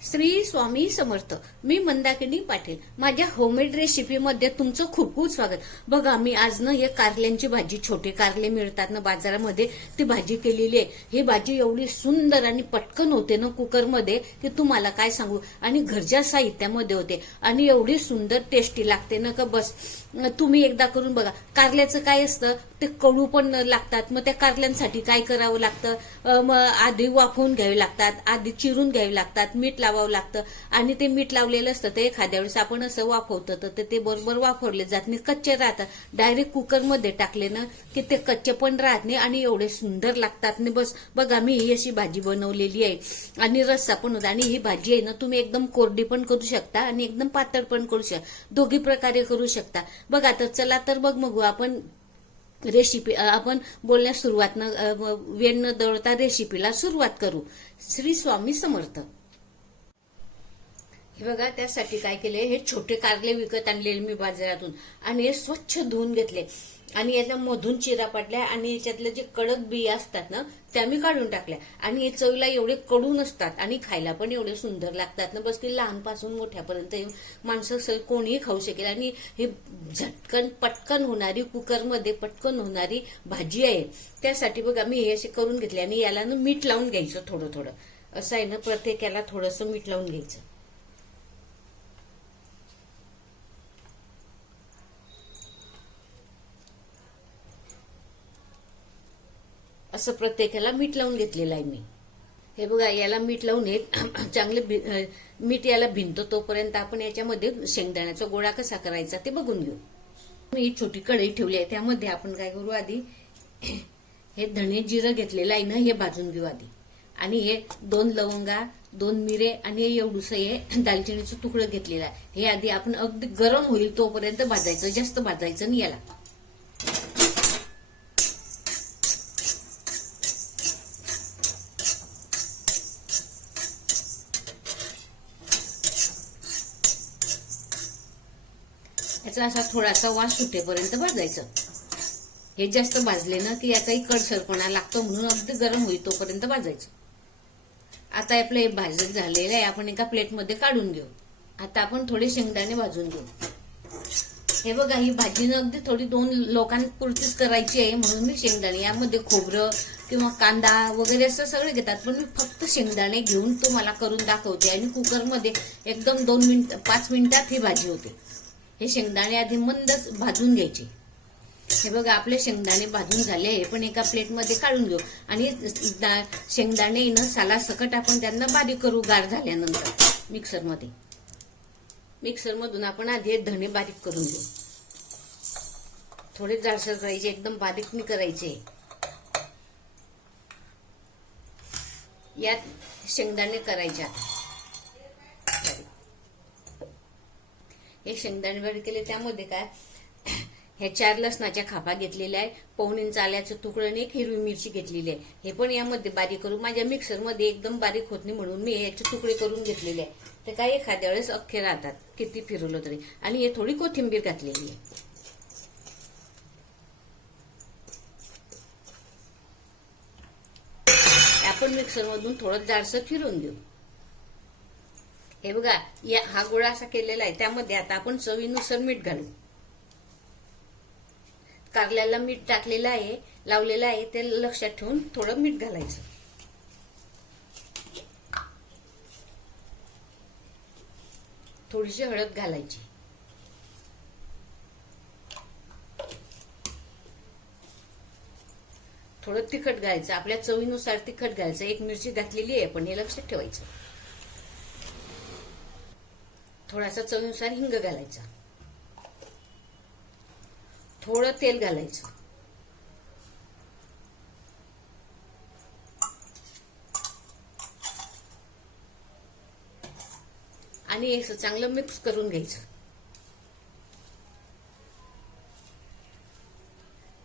श्री स्वामी समर्थ. मी मंदाकिनी पाटील. माझ्या होममेड रेसिपीमध्ये तुमचं खूप खूप स्वागत. बघा मी आज ना हे कारल्यांची भाजी छोटे कारले मिळतात ना बाजारामध्ये ती भाजी केलेली आहे. ही भाजी एवढी सुंदर आणि पटकन होते ना कुकरमध्ये की तुम्हाला काय सांगू? आणि घरच्या साहित्यामध्ये होते. आणि एवढी सुंदर टेस्टी लागते ना का बस. तुम्ही एकदा करून बघा. कारल्याचं काय असतं? ते कडू पण लागतात. मग त्या कारल्यांसाठी काय करावं लागतं? मग आधी वाफवून घ्यावे लागतात. आधी चिरून घ्यावे लागतात. मीठ लावावं लागतं. आणि ते मीठ लावलेलं असतं ते एखाद्या वेळेस आपण असं वाफवतं तर ते- ते बरोबर वाफवले जात नाही. कच्चे राहतात. डायरेक्ट कुकरमध्ये टाकले ना की ते कच्चे पण राहत नाही आणि एवढे सुंदर लागतात. नाही बस बघा मी ही अशी भाजी बनवलेली आहे. आणि रस्सा पण होता. आणि ही भाजी आहे ना तुम्ही एकदम कोरडी पण करू शकता आणि एकदम पातळ पण करू शकता दोघी प्रकारे करू शकता. बघा तर चला तर बघ बघू आपण रेसिपी आपण बोलण्यास सुरुवात न वेळ न दळता रेसिपीला सुरुवात करू. श्री स्वामी समर्थ. हे बघा त्यासाठी काय केले हे छोटे कारले विकत आणलेले मी बाजारातून. आणि हे स्वच्छ धुवून घेतले. आणि याच्या मधून चिरा पाडल्या आणि याच्यातले जे कडक बिया असतात ना त्या मी काढून टाकल्या. आणि हे चवीला एवढे कडू नसतात आणि खायला पण एवढे सुंदर लागतात ना. बस ती लहानपासून मोठ्यापर्यंत हे माणसं सगळं कोणीही खाऊ शकेल. आणि हे झटकन पटकन होणारी कुकरमध्ये पटकन होणारी भाजी आहे. त्यासाठी बघा मी हे असे करून घेतले आणि याला ना मीठ लावून घ्यायचं थोडं थोडं असं आहे ना प्रत्येकाला थोडंसं मीठ लावून घ्यायचं. असं प्रत्येकाला मीठ लावून घेतलेलं आहे मी. हे बघा याला मीठ लावून हे चांगले भि- मीठ याला भिंतो तोपर्यंत आपण याच्यामध्ये शेंगदाण्याचा गोळा कसा करायचा ते बघून घेऊ. मी ही छोटी कढई ठेवली आहे त्यामध्ये आपण काय करू आधी हे धणे जिरं घेतलेलं आहे ना हे भाजून घेऊ आधी. आणि हे दोन लवंगा दोन मिरे आणि हे एवढूस हे दालचिनीचं तुकडं घेतलेलं आहे. हे आधी आपण अगदी गरम होईल तोपर्यंत भाजायचं जास्त भाजायचं नाही याला. याचा असा थोडासा वास सुटेपर्यंत भाजायचं. हे जास्त भाजले ना की याचाही कडसरपणा लागतो म्हणून अगदी गरम होईल तोपर्यंत भाजायचं. आता आपलं हे भाजत झालेलं आहे आपण एका प्लेटमध्ये काढून घेऊ. आता आपण थोडे शेंगदाणे भाजून घेऊ. हे बघा ही भाजी अगदी थोडी दोन लोकांपुरतीच करायची आहे म्हणून मी शेंगदाणे यामध्ये खोबरं किंवा कांदा वगैरे असं सगळे घेतात पण मी फक्त शेंगदाणे घेऊन तुम्हाला करून दाखवते. आणि कुकरमध्ये एकदम दोन मिनिट पाच मिनिटात ही भाजी होते. हे शेंगदाणे आधी मंद भाजून घ्यायचे. हे बघा आपले शेंगदाणे भाजून झाले हे पण एका प्लेटमध्ये काढून घेऊ. आणि दा- शेंगदाणे न साला सकट आपण त्यांना बारीक करू गार झाल्यानंतर मिक्सरमध्ये. मिक्सरमधून आपण आधी धणे बारीक करून घेऊ. थोडे जाडसर करायचे एकदम बारीक नाही करायचे. यात शेंगदाणे करायचे हे शेंगदाणे बारीक केले त्यामध्ये काय? हे चार लसणाच्या खापा घेतलेल्या आहे पाऊण इंच आल्याचं तुकडं आणि एक हिरवी मिरची घेतलेली आहे. हे पण यामध्ये बारीक करू माझ्या मिक्सरमध्ये एकदम बारीक होत नाही म्हणून मी याचे तुकडे करून घेतलेले आहे ते काय एखाद्या वेळेस अख्खे राहतात किती फिरवलं तरी. आणि हे थोडी कोथिंबीर घातलेली आहे. आपण मिक्सरमधून थोडं जाडसं फिरून देऊ हे बघा या हा गोळा असा केलेला आहे. त्यामध्ये आता आपण चवीनुसार मीठ घालू. कारल्याला मीठ टाकलेलं आहे लावलेलं आहे ते लक्षात ठेवून थोडं मीठ घालायचं. थोडीशी हळद घालायची. थोडं तिखट घालायचं. आपल्या चवीनुसार तिखट घालायचं. एक मिरची घातलेली आहे पण हे लक्षात ठेवायचं. थोडासा चवीनुसार हिंग घालायचा. थोडं तेल घालायचं. आणि हे असं चांगलं मिक्स करून घ्यायचं.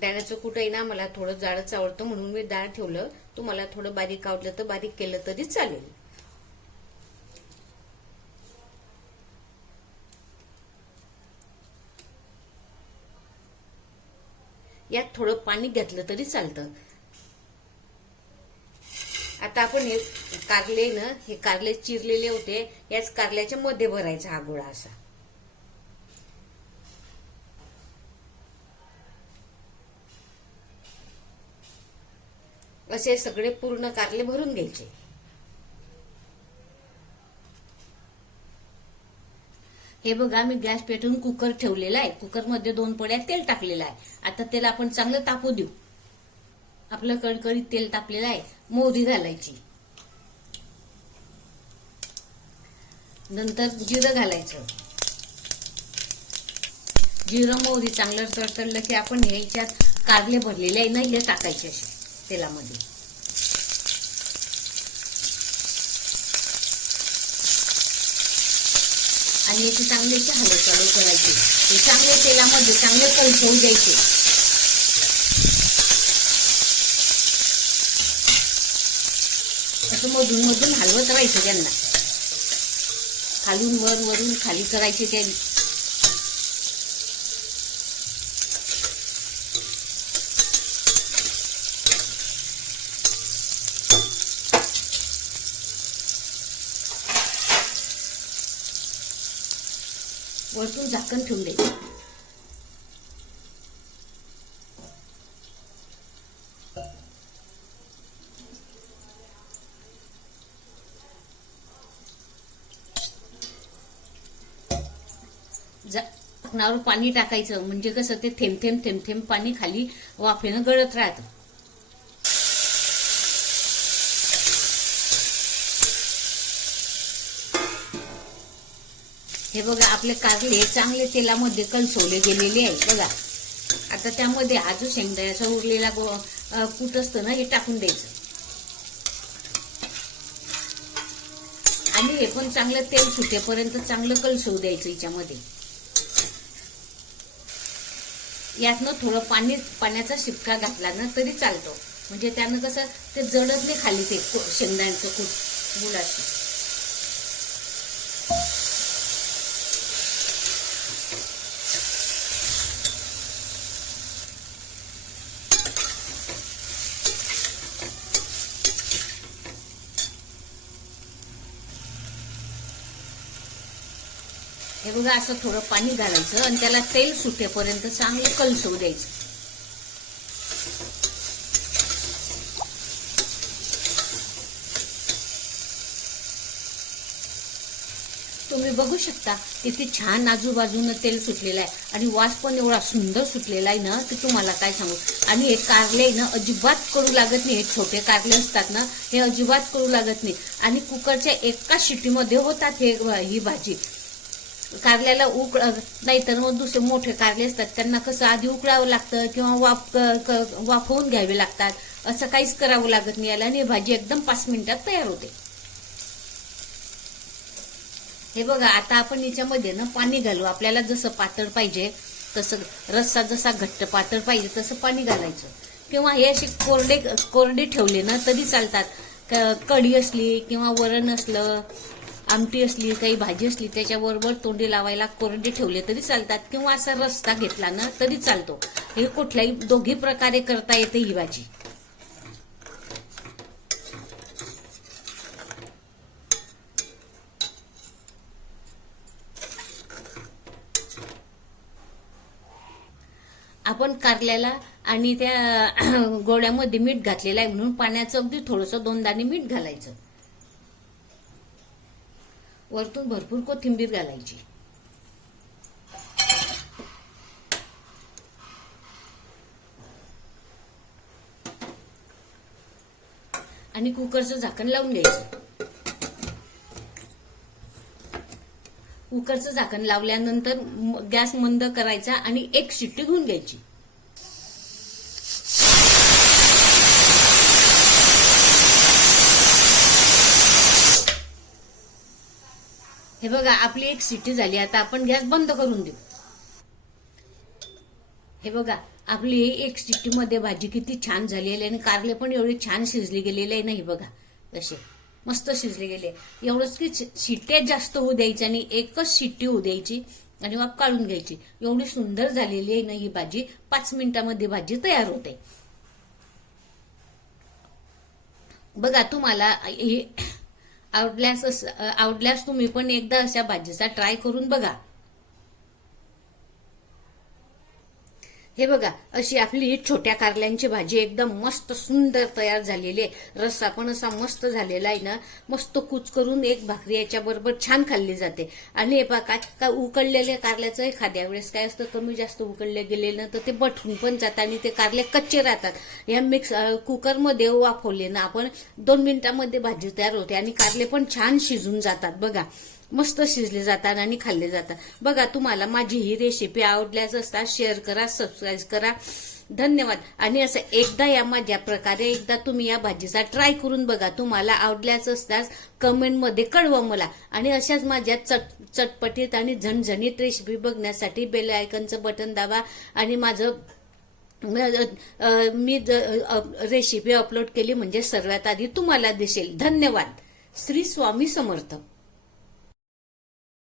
दाण्याचं कुठंही ना मला थोडं जाडच आवडतं म्हणून मी डाळ ठेवलं. तुम्हाला थोडं बारीक आवडलं तर बारीक केलं तरी चालेल. यात थोडं पाणी घेतलं तरी चालतं. आता आपण हे कारले ना हे कारले चिरलेले होते याच कारल्याच्या मध्ये भरायचा हा गोळा असा. असे सगळे पूर्ण कारले भरून घ्यायचे. हे बघा मी गॅस पेटवून कुकर ठेवलेला आहे. कुकरमध्ये दोन पड्या तेल टाकलेलं आहे. आता तेल आपण चांगलं तापू देऊ. आपलं कडकडीत तेल तापलेलं आहे. मोहरी घालायची. नंतर जिरं घालायचं. जिरं मोहरी चांगलं तडतडलं की आपण ह्याच्यात कारले भरलेले आहे ना हे टाकायचे असे तेलामध्ये. आणि याची चांगली हलव चालू करायची. हे चांगले तेलामध्ये चांगले कलसवून द्यायचे. असं मधून मधून हलवत राहायचं त्यांना. खालून वर वरून खाली करायचे त्यांनी वरतून झाकण ठेवून द्यायचं झाकणावर पाणी टाकायचं. म्हणजे कसं ते थेंब थेंब थेंब थेंब पाणी खाली वाफेनं गळत राहतं. हे बघा आपले कारले चांगले तेलामध्ये कलसवले गेलेले आहे बघा. आता त्यामध्ये आजू शेंगदाण्याचा उरलेला गो कूट असतं ना हे टाकून द्यायचं. आणि हे पण चांगलं तेल सुटेपर्यंत चांगलं कलसवू द्यायचं याच्यामध्ये. यातनं थोडं पाणी पाण्याचा शिपका घातला ना तरी चालतो. म्हणजे त्यानं कसं ते जडत नाही खाली ते शेंगदाण्याचं कूट मुलाचं बघा असं थोडं पाणी घालायचं आणि त्याला तेल सुटेपर्यंत चांगलं कलसवू द्यायचं. तुम्ही बघू शकता किती छान आजूबाजूनं तेल सुटलेलं आहे. आणि वास पण एवढा सुंदर सुटलेला आहे ना की तुम्हाला काय सांगू? आणि हे कारले ना अजिबात करू लागत नाही. हे छोटे कारले असतात ना हे अजिबात करू लागत नाही. आणि कुकरच्या एका शिटीमध्ये होतात हे ही भाजी. कारल्याला उकळ नाहीतर मग दुसरे मोठे कारले असतात. त्यांना कसं आधी उकळावं लागतं किंवा वाफ वाफवून घ्यावे लागतात. असं काहीच करावं लागत नाही. याला आणि भाजी एकदम पाच मिनिटात तयार होते. हे बघा आता आपण याच्यामध्ये ना पाणी घालू. आपल्याला जसं पातळ पाहिजे तसं रस्सा जसा घट्ट पातळ पाहिजे तसं पाणी घालायचं. किंवा हे असे कोरडे कोरडे ठेवले ना तरी चालतात. कढी असली किंवा वरण असलं आमटी असली काही भाजी असली त्याच्याबरोबर तोंडी लावायला कोरडे ठेवले तरी चालतात किंवा असा रस्ता घेतला ना तरी चालतो. हे कुठल्याही दोघी प्रकारे करता येते ही भाजी. आपण कारल्याला आणि त्या गोळ्यामध्ये मीठ घातलेलं आहे म्हणून पाण्याचं अगदी थोडंसं दोन दाणे मीठ घालायचं. वरतून भरपूर कोथिंबीर घालायची. आणि कुकरचं झाकण लावून घ्यायचं. कुकरचं झाकण लावल्यानंतर गॅस मंद करायचा आणि एक शिट्टी घेऊन घ्यायची. हे बघा आपली एक सिटी झाली आता आपण गॅस बंद करून देऊ. हे बघा आपली एक सिटीमध्ये भाजी किती छान झालेली आहे आणि कारले पण एवढे छान शिजले गेलेले आहे ना हे बघा तसे. मस्त शिजले गेले. एवढंच की शि- शिट्ट्या जास्त होऊ द्यायची आणि एकच शिट्टी होऊ द्यायची आणि वाफ काढून घ्यायची. एवढी सुंदर झालेली आहे ना ही भाजी. पाच मिनिटामध्ये भाजी तयार होते. बघा तुम्हाला हे आवडल्यास आवडल्यास तुम्ही पण एकदा अशा भाजीचा ट्राय करून बघा. हे बघा अशी आपली ही छोट्या कारल्यांची भाजी एकदम मस्त सुंदर तयार झालेली आहे. रस्सा पण असा मस्त झालेला आहे ना मस्त कूच करून एक भाकरी याच्या बरोबर छान खाल्ली जाते. आणि हे बघा काय का उकडलेल्या कारल्याचं एखाद्या वेळेस काय असतं कमी जास्त उकडले गेले ना तर ते बटून पण जातात आणि ते कारले कच्चे राहतात. या मिक्स कुकरमध्ये वाफवले ना आपण दोन मिनिटांमध्ये भाजी तयार होते आणि कारले पण छान शिजून जातात. बघा मस्त शिजले जातात आणि खाल्ले जातात. बघा तुम्हाला माझी ही रेसिपी आवडल्याच असतात शेअर करा सबस्क्राईब करा. धन्यवाद. आणि असं एकदा या माझ्या प्रकारे एकदा तुम्ही या भाजीचा ट्राय करून बघा. तुम्हाला आवडल्याच असल्यास कमेंटमध्ये कळवा मला. आणि अशाच माझ्या चट चटपटीत आणि झणझणीत रेसिपी बघण्यासाठी बेल आयकनचं बटन दाबा. आणि माझं मी रेसिपी अपलोड केली म्हणजे सर्वात आधी तुम्हाला दिसेल. धन्यवाद. श्री स्वामी समर्थ.